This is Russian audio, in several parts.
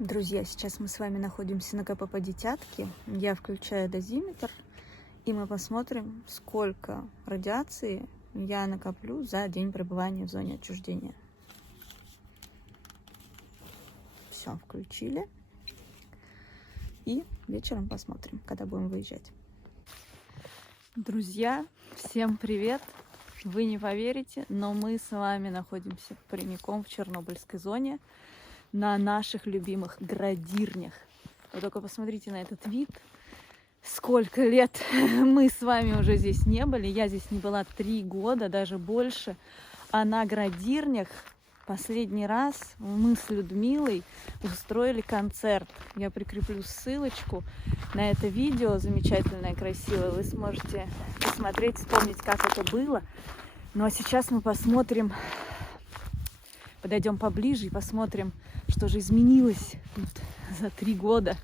Друзья, сейчас мы с вами находимся на КПП Детятки. Я включаю дозиметр, и мы посмотрим, сколько радиации я накоплю за день пребывания в зоне отчуждения. Все, включили. И вечером посмотрим, когда будем выезжать. Друзья, всем привет! Вы не поверите, но мы с вами находимся прямиком в Чернобыльской зоне, на наших любимых градирнях. Вы только посмотрите на этот вид. Сколько лет мы с вами уже здесь не были. Я здесь не была 3 года, даже больше. А на градирнях последний раз мы с Людмилой устроили концерт. Я прикреплю ссылочку на это видео замечательное, красивое. Вы сможете посмотреть, вспомнить, как это было. Ну а сейчас мы посмотрим, подойдем поближе и посмотрим, что же изменилось тут за 3 года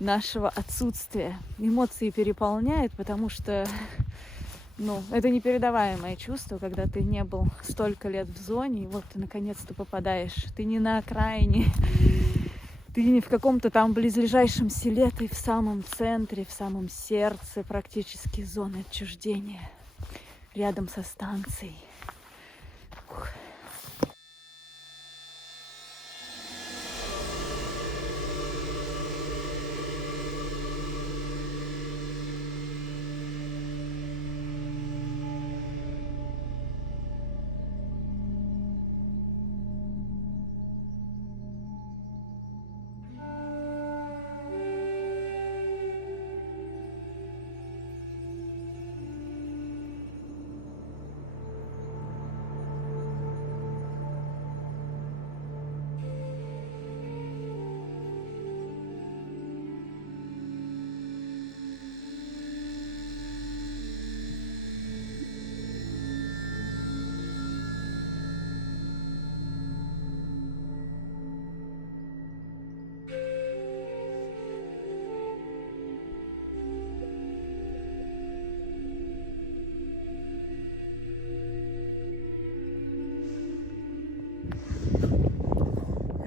нашего отсутствия. Эмоции переполняют, потому что, это непередаваемое чувство, когда ты не был столько лет в зоне, и вот ты наконец-то попадаешь. Ты не на окраине, ты не в каком-то там близлежащем селе, ты в самом центре, в самом сердце практически зоны отчуждения, рядом со станцией.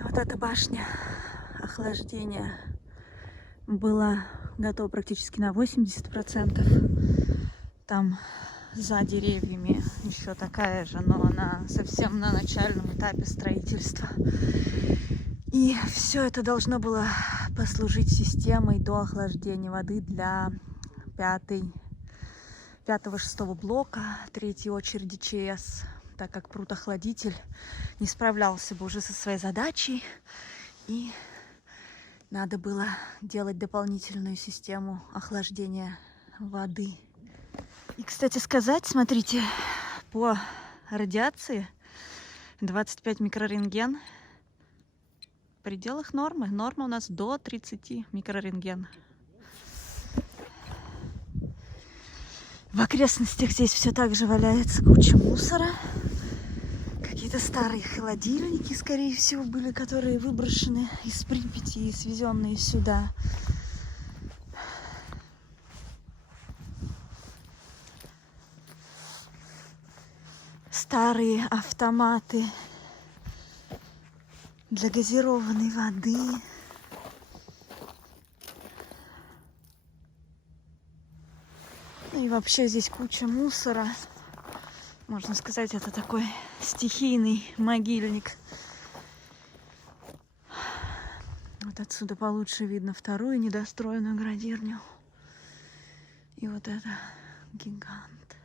Вот эта башня охлаждения была готова практически на 80%. Там за деревьями еще такая же, но она совсем на начальном этапе строительства. И все это должно было послужить системой до охлаждения воды для 5-6 блока, 3-й очереди ЧС, так как пруд-охладитель не справлялся бы уже со своей задачей, и надо было делать дополнительную систему охлаждения воды. И, кстати сказать, смотрите, по радиации 25 микрорентген в пределах нормы. Норма у нас до 30 микрорентген. В окрестностях здесь все так же валяется куча мусора. Какие-то старые холодильники, скорее всего, были, которые выброшены из Припяти и свезенные сюда. Старые автоматы для газированной воды. И вообще здесь куча мусора. Можно сказать, это такой стихийный могильник. Вот отсюда получше видно 2-ю недостроенную градирню. И вот это гигант.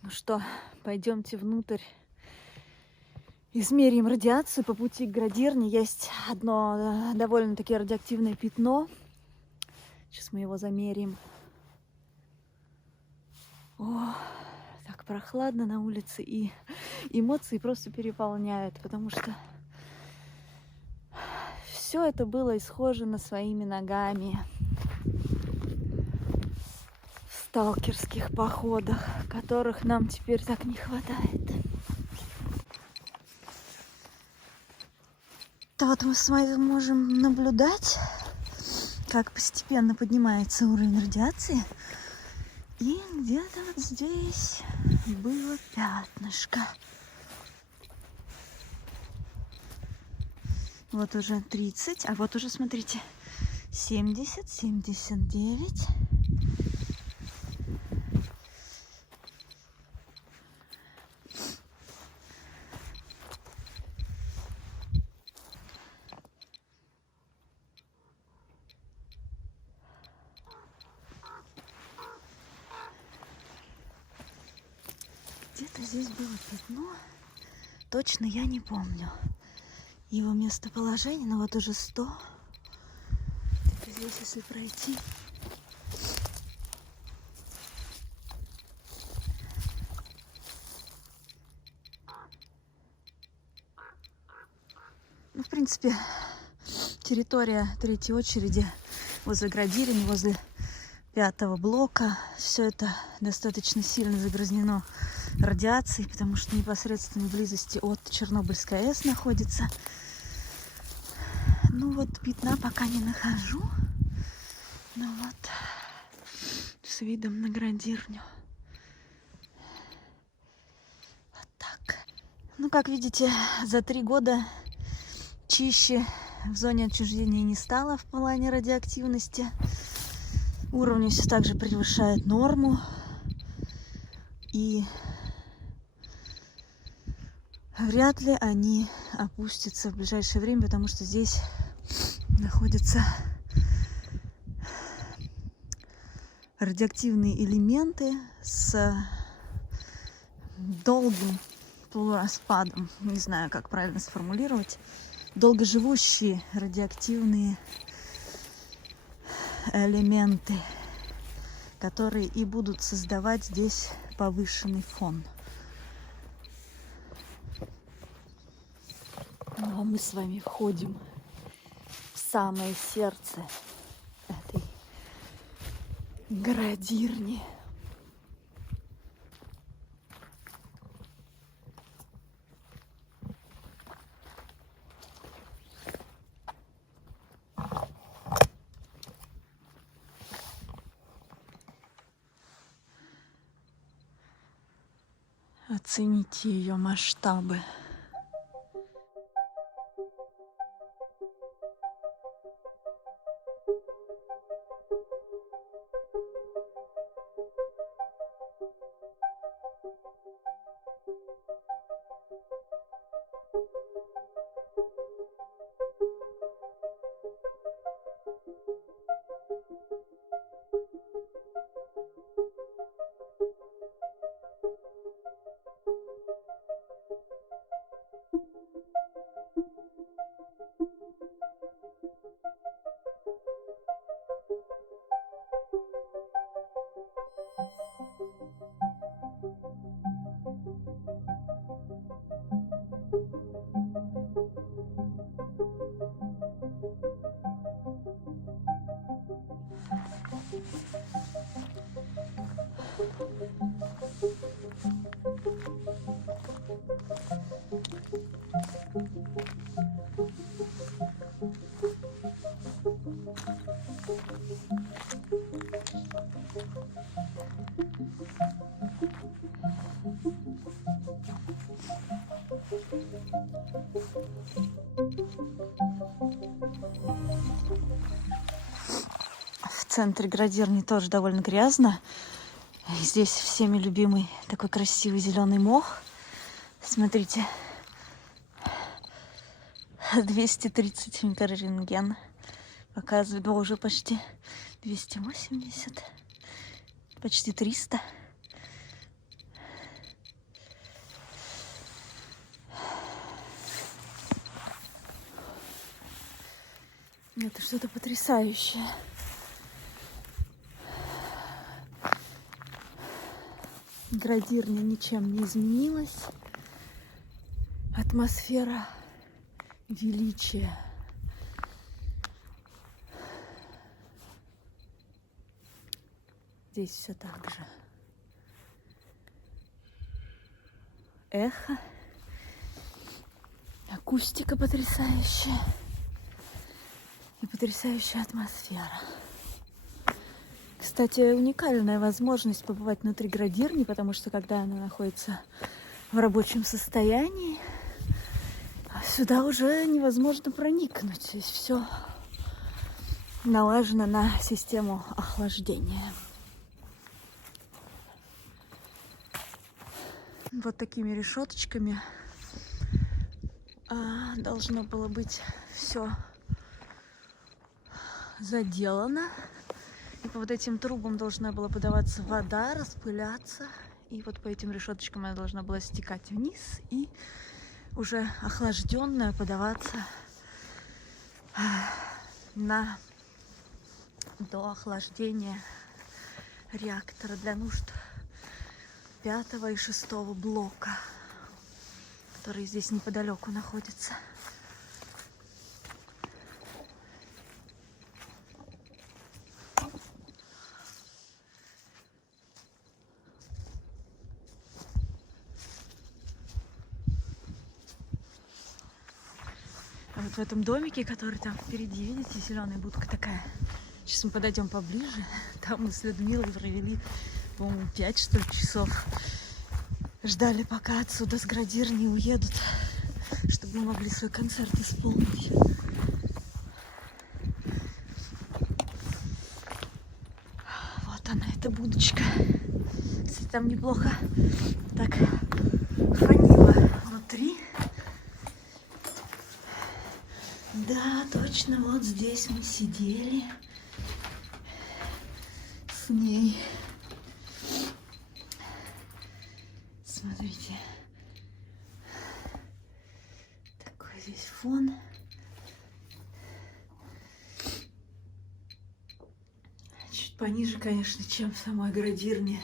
Ну что, пойдемте внутрь. Измерим радиацию. По пути к градирне есть одно довольно-таки радиоактивное пятно. Сейчас мы его замерим. О, так прохладно на улице, и эмоции просто переполняют, потому что все это было исхожено своими ногами в сталкерских походах, которых нам теперь так не хватает. Вот мы с вами можем наблюдать, как постепенно поднимается уровень радиации. И где-то вот здесь было пятнышко. Вот уже 30, а вот уже, смотрите, 70, 79. Где-то здесь было пятно. Точно я не помню его местоположение, но вот уже 100. Где-то здесь, если пройти. Ну, в принципе, территория третьей очереди возле Градирни, возле 5-го блока. Все это достаточно сильно загрязнено радиацией, потому что в непосредственной близости от Чернобыльской АЭС находится. Ну вот пятна пока не нахожу. Но вот с видом на Градирню. Вот так. Ну, как видите, за 3 года чище в зоне отчуждения не стало в плане радиоактивности. Уровни все так же превышают норму. И вряд ли они опустятся в ближайшее время, потому что здесь находятся радиоактивные элементы с долгим полураспадом. Не знаю, как правильно сформулировать. Долгоживущие радиоактивные элементы, которые и будут создавать здесь повышенный фон. Ну, а мы с вами входим в самое сердце этой Градирни. Оцените ее масштабы. В центре Градирни тоже довольно грязно. Здесь всеми любимый такой красивый зеленый мох. Смотрите, 230 микрорентген показывает, да, уже почти 280, почти 300. Это что-то потрясающее. Градирня ничем не изменилась. Атмосфера величия. Здесь все так же. Эхо. Акустика потрясающая. И потрясающая атмосфера. Кстати, уникальная возможность побывать внутри Градирни, потому что когда она находится в рабочем состоянии, Сюда уже невозможно проникнуть. Здесь все налажено на систему охлаждения. Вот такими решеточками должно было быть все заделано. И по вот этим трубам должна была подаваться вода, распыляться. И вот по этим решеточкам она должна была стекать вниз и уже охлажденная подаваться на до охлаждения реактора для нужд 5-го и 6-го блока, которые здесь неподалеку находятся. А вот в этом домике, который там впереди, видите, зеленая будка такая. Сейчас мы подойдем поближе. Там мы с Людмилой провели, по-моему, 5 что ли часов. Ждали, пока отсюда с Градир не уедут, чтобы мы могли свой концерт исполнить. Вот она, эта будочка. Кстати, там неплохо так фонило внутри. Да, точно, вот здесь мы сидели с ней. Смотрите. Такой здесь фон. Чуть пониже, конечно, чем в самой Градирне.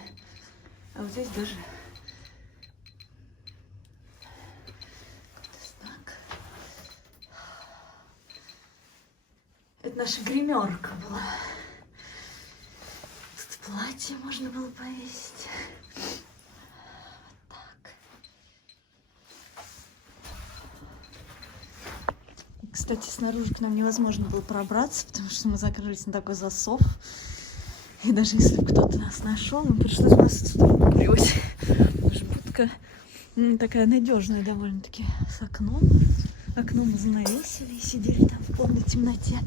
А вот здесь даже это наша гримерка была. Тут платье можно было повесить. Вот так. И, кстати, снаружи к нам невозможно было пробраться, потому что мы закрылись на такой засов. И даже если бы кто-то нас нашел, им пришлось нас отсюда выкуривать. Потому что будка такая надежная довольно-таки, с окном. Окно мы занавесили и сидели там в полной темноте.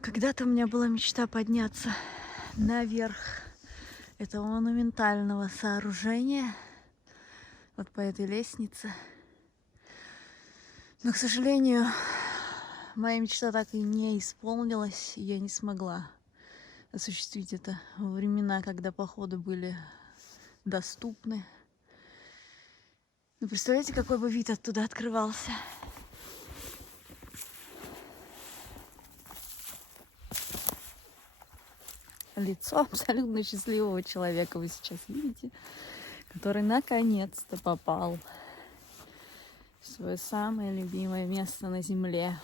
Когда-то у меня была мечта подняться наверх этого монументального сооружения, вот по этой лестнице. Но, к сожалению, моя мечта так и не исполнилась, и я не смогла осуществить это во времена, когда походы были доступны. Но представляете, какой бы вид оттуда открывался? Лицо абсолютно счастливого человека вы сейчас видите, который наконец-то попал в свое самое любимое место на земле.